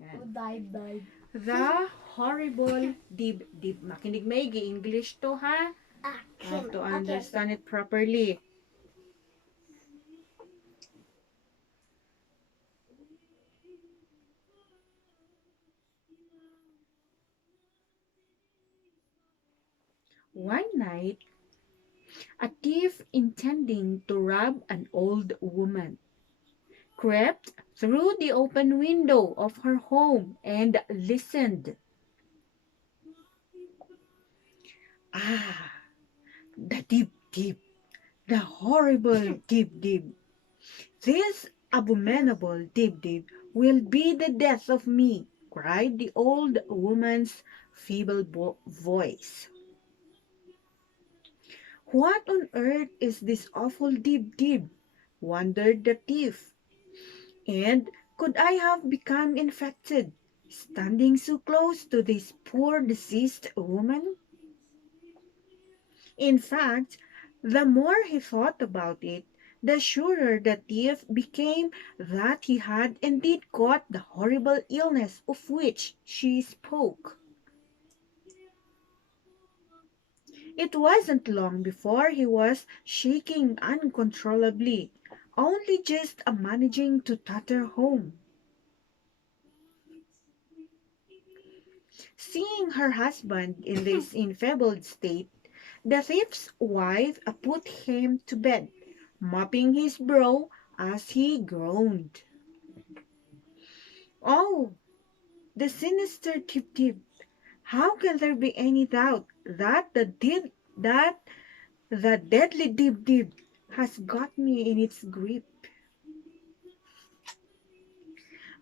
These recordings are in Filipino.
Yan. Died. The horrible dib-dib. Makinig maigi. English to ha. To understand it properly. One night, a thief intending to rob an old woman crept through the open window of her home and listened. Ah, the dib-dib. The horrible dib-dib. This abominable dib-dib will be the death of me, cried the old woman's feeble voice. What on earth is this awful dib-dib? Wondered the thief. And could I have become infected, standing so close to this poor deceased woman? In fact, the more he thought about it, the surer the thief became that he had indeed caught the horrible illness of which she spoke. It wasn't long before he was shaking uncontrollably, only just managing to totter home. Seeing her husband in this enfeebled state, the thief's wife put him to bed, mopping his brow as he groaned. Oh, the sinister tip-tip! How can there be any doubt that that the deadly dib-dib has got me in its grip?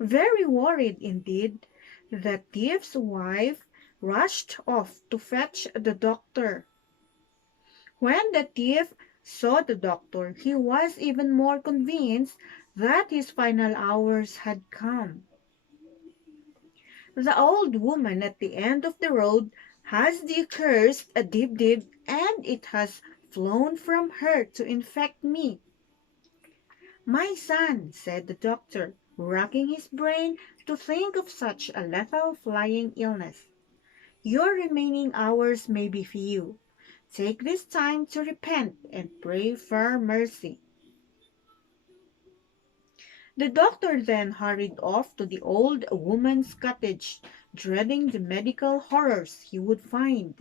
Very worried indeed, the thief's wife rushed off to fetch the doctor. When the thief saw the doctor, he was even more convinced that his final hours had come. The old woman at the end of the road has the accursed dib-dib, and it has flown from her to infect me. My son, said the doctor, racking his brain to think of such a lethal flying illness. Your remaining hours may be few. Take this time to repent and pray for mercy. The doctor then hurried off to the old woman's cottage, dreading the medical horrors he would find.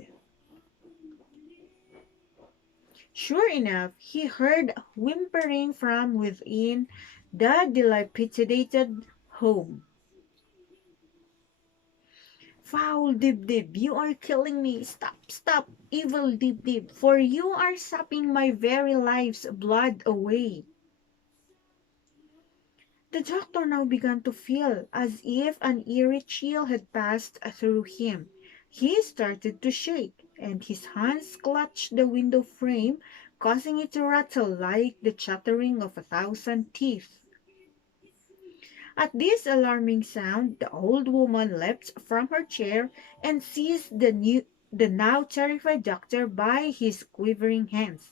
Sure enough, he heard whimpering from within the dilapidated home. Foul Dib-Dib, you are killing me. Stop, stop, evil Dib-Dib, for you are sapping my very life's blood away. The doctor now began to feel as if an eerie chill had passed through him. He started to shake, and his hands clutched the window frame, causing it to rattle like the chattering of 1,000 teeth. At this alarming sound, the old woman leapt from her chair and seized the now terrified doctor by his quivering hands.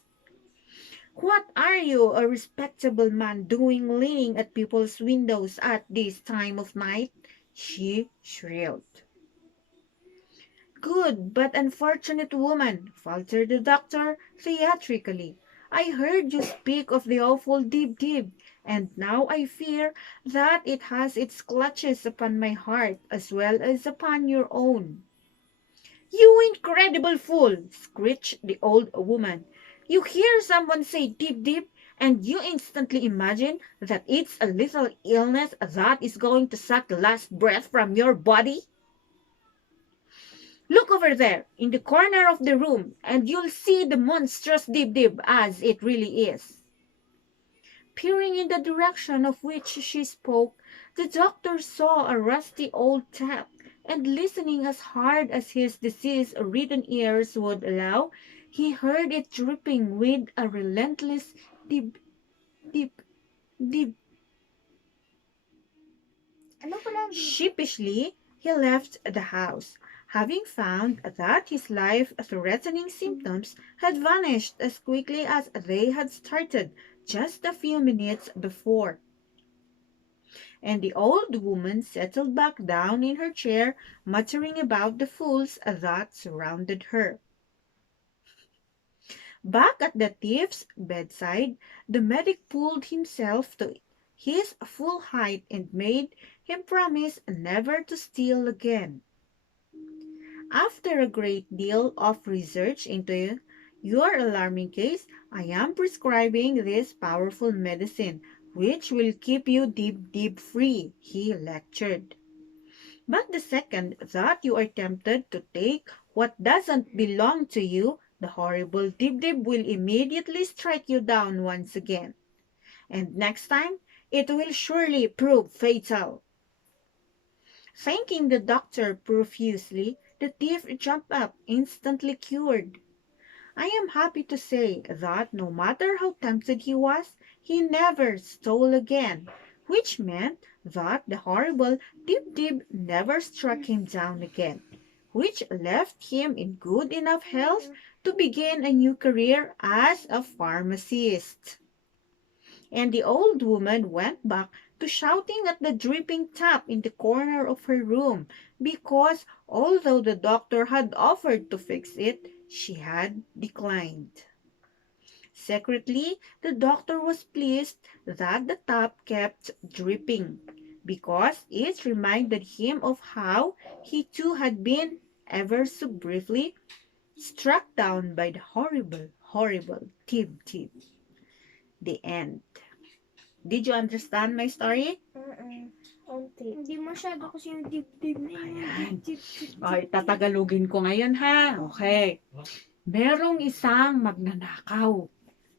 What are you, a respectable man, doing leaning at people's windows at this time of night? She shrilled. Good but unfortunate woman, faltered the doctor theatrically. I heard you speak of the awful Dib-Dib, and now I fear that it has its clutches upon my heart as well as upon your own. You incredible fool! Screeched the old woman. You hear someone say Dib-Dib, and you instantly imagine that it's a little illness that is going to suck the last breath from your body? Look over there, in the corner of the room, and you'll see the monstrous Dib-Dib as it really is. Peering in the direction of which she spoke, the doctor saw a rusty old tap, and listening as hard as his disease-ridden ears would allow, he heard it dripping with a relentless dib, dib, dib. Ano pala? Sheepishly, he left the house, having found that his life-threatening symptoms had vanished as quickly as they had started just a few minutes before. And the old woman settled back down in her chair, muttering about the fools that surrounded her. Back at the thief's bedside, the medic pulled himself to his full height and made him promise never to steal again. After a great deal of research into your alarming case, I am prescribing this powerful medicine, which will keep you deep free, he lectured. But the second that you are tempted to take what doesn't belong to you, the horrible Dib will immediately strike you down once again. And next time, it will surely prove fatal. Thanking the doctor profusely, the thief jumped up, instantly cured. I am happy to say that no matter how tempted he was, he never stole again, which meant that the horrible Dib never struck him down again, which left him in good enough health to begin a new career as a pharmacist. And the old woman went back to shouting at the dripping tap in the corner of her room, because although the doctor had offered to fix it, she had declined. Secretly, the doctor was pleased that the tap kept dripping, because it reminded him of how he too had been, ever so briefly, struck down by the horrible Tib. The end. Did you understand my story? Konti. Hindi masyado kasi yung dibdib na yun. Ayan. Okay, tatagalogin ko ngayon ha. Okay. Merong isang magnanakaw.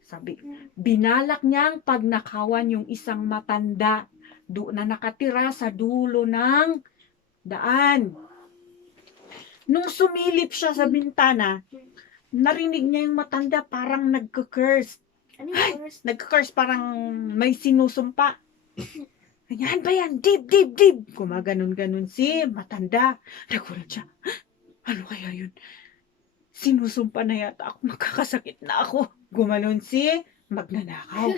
Sabi, binalak niyang pagnakawan yung isang matanda doon na nakatira sa dulo ng daan. Nung sumilip siya sa bintana, narinig niya yung matanda parang nagka-curse. Ano yung first? Nagka-curse, parang may sinusumpa. Ganyan ba yan? Dib! Gumaganon-ganon si matanda. Nagulat siya. Ano kaya yun? Sinusumpa na yata ako. Magkakasakit na ako. Gumanon si magnanakaw.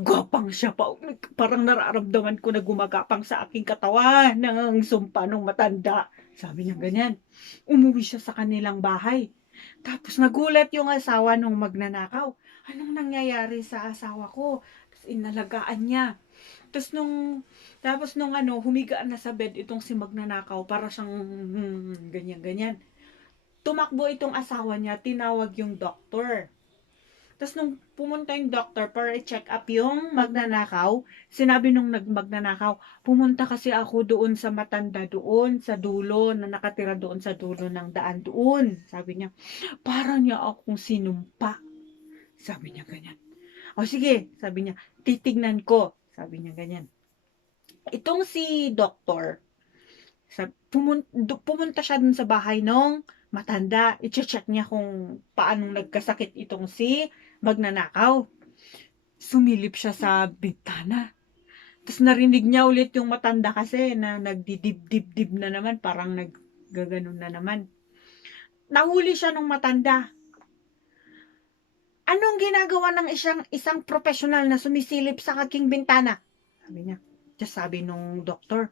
Gapang siya pa. Parang nararamdaman ko na gumagapang sa aking katawan ng sumpa ng matanda. Sabi niya ganyan. Umuwi siya sa kanilang bahay. Tapos nagulat yung asawa ng magnanakaw. Anong nangyayari sa asawa ko? Tapos inalagaan niya. Tapos nung humiga na sa bed itong si magnanakaw, para siyang ganyan. Tumakbo itong asawa niya, tinawag yung doktor. Tapos nung pumunta yung doktor para i-check up yung magnanakaw, sinabi nung magnanakaw, pumunta kasi ako doon sa matanda doon, sa dulo, na nakatira doon sa dulo ng daan doon. Sabi niya, para niya akong sinumpa. Sabi niya ganyan. O sige, sabi niya, titignan ko. Sabi niya ganyan. Itong si doktor, pumunta siya dun sa bahay nung matanda. I-check niya kung paano nagkasakit itong si magnanakaw. Sumilip siya sa bintana. Tapos narinig niya ulit yung matanda kasi na nagdidib-dib na naman, parang naggaganon na naman. Nahuli siya ng matanda. Anong ginagawa ng isang profesional na sumisilip sa aking bintana? Sabi niya. Just sabi nung doktor,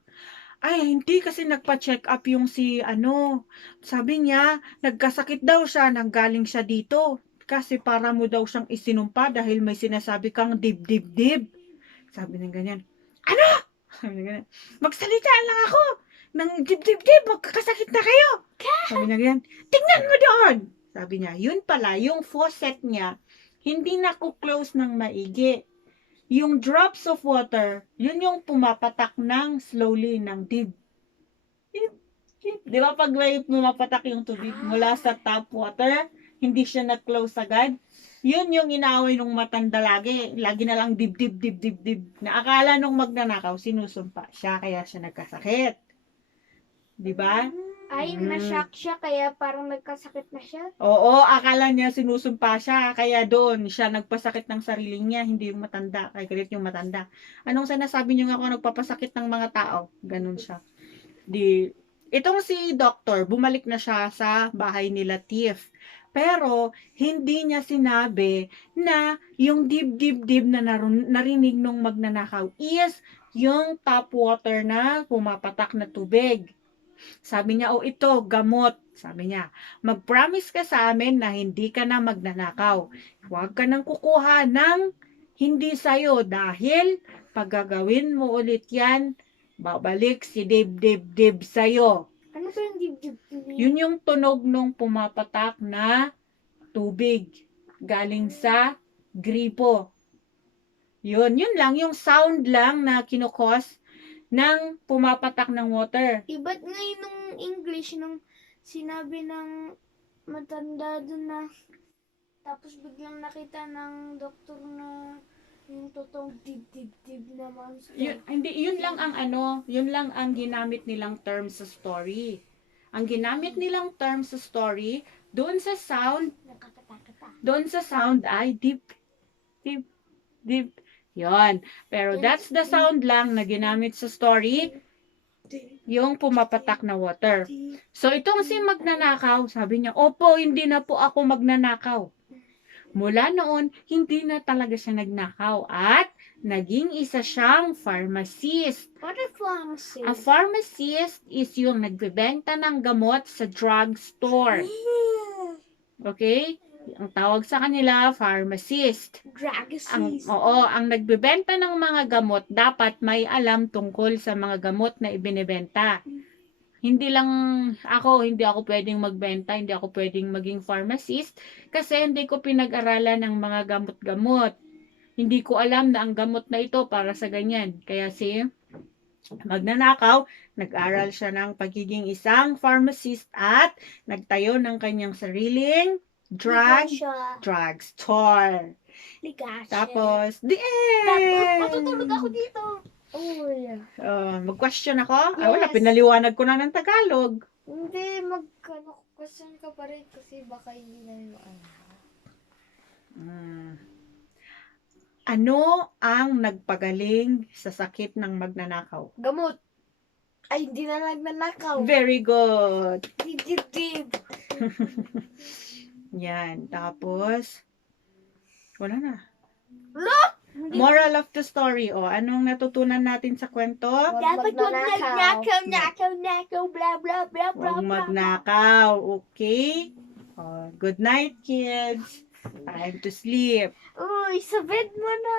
ay, hindi kasi nagpa-check up yung sabi niya, nagkasakit daw siya, nanggaling siya dito. Kasi para mo daw siyang isinumpa dahil may sinasabi kang dib. Sabi niya ganyan. Ano? Sabi niya ganyan. Magsalita lang ako ng dib, magkakasakit na kayo. Sabi niya ganyan. Tingnan mo doon. Sabi niya, yun pala, yung faucet niya, hindi na-close ng maigi. Yung drops of water, yun yung pumapatak ng slowly ng dib. Di ba pag may pumapatak yung tubig mula sa tap water, hindi siya na-close agad? Yun yung inaaway nung matanda lagi. Lagi na lang dib. Na akala nung magnanakaw, sinusumpa siya, kaya siya nagkasakit. Di ba? Ay, na-shock siya kaya parang nagkasakit na siya. Oo, akala niya sinusumpa siya, kaya doon siya nagpasakit ng sarili niya, hindi yung matanda. Kaya galit yung matanda. Anong sinasabi niyo nga ako nagpapasakit ng mga tao? Ganun siya. Itong si doktor, bumalik na siya sa bahay nila Tiff. Pero, hindi niya sinabi na yung dib na narinig nung magnanakaw is yung tap water na pumapatak na tubig. Sabi niya, oh ito, gamot. Sabi niya, mag-promise ka sa amin na hindi ka na magnanakaw. Huwag ka nang kukuha ng hindi sa'yo dahil pag gagawin mo ulit yan, babalik si dib-dib-dib sa'yo. Ano ba yung dibdib niya? Yun yung tunog nung pumapatak na tubig galing sa gripo. Yun lang, yung sound lang na kinukos ng pumapatak ng water. Iba't ngayon nung English, nung sinabi ng matanda dun na, tapos biglang nakita ng doktor na yung totoong dib-dib-dib na monster. Yun lang ang ginamit nilang term sa story. Ang ginamit nilang term sa story, doon sa sound ay deep, deep, deep. Yon. Pero that's the sound lang na ginamit sa story, yung pumapatak na water. So itong si magnanakaw, sabi niya, opo, hindi na po ako magnanakaw. Mula noon, hindi na talaga siya nagnakaw at naging isa siyang pharmacist. What a pharmacist? A pharmacist is yung nagbebenta ng gamot sa drugstore. Okay? Ang tawag sa kanila, pharmacist. Drugist. Ang nagbebenta ng mga gamot, dapat may alam tungkol sa mga gamot na ibinebenta. Hindi ako pwedeng magbenta, hindi ako pwedeng maging pharmacist kasi hindi ko pinag-aralan ng mga gamot-gamot. Hindi ko alam na ang gamot na ito para sa ganyan. Kaya si magnanakaw, nag-aral siya ng pagiging isang pharmacist at nagtayo ng kanyang sariling drugstore. Tapos, the end! Tapos, matutulog ako dito. Oh, yeah. Mag-question ako? Yes. Wala, pinaliwanag ko na ng Tagalog. Hindi, question ka pa rin kasi baka hindi na yung Ano ang nagpagaling sa sakit ng magnanakaw? gamot. Ay, hindi na nagnanakaw. Very good. Dib-dib-dib. Yan. Tapos, wala na. Look! Moral of the story. Anong natutunan natin sa kwento? Dapat huwag nagnakaw, blah, blah, blah, blah, Huwag blah. magnakaw. Okay? Good night, kids. Time to sleep. Uy, sa bed mo na.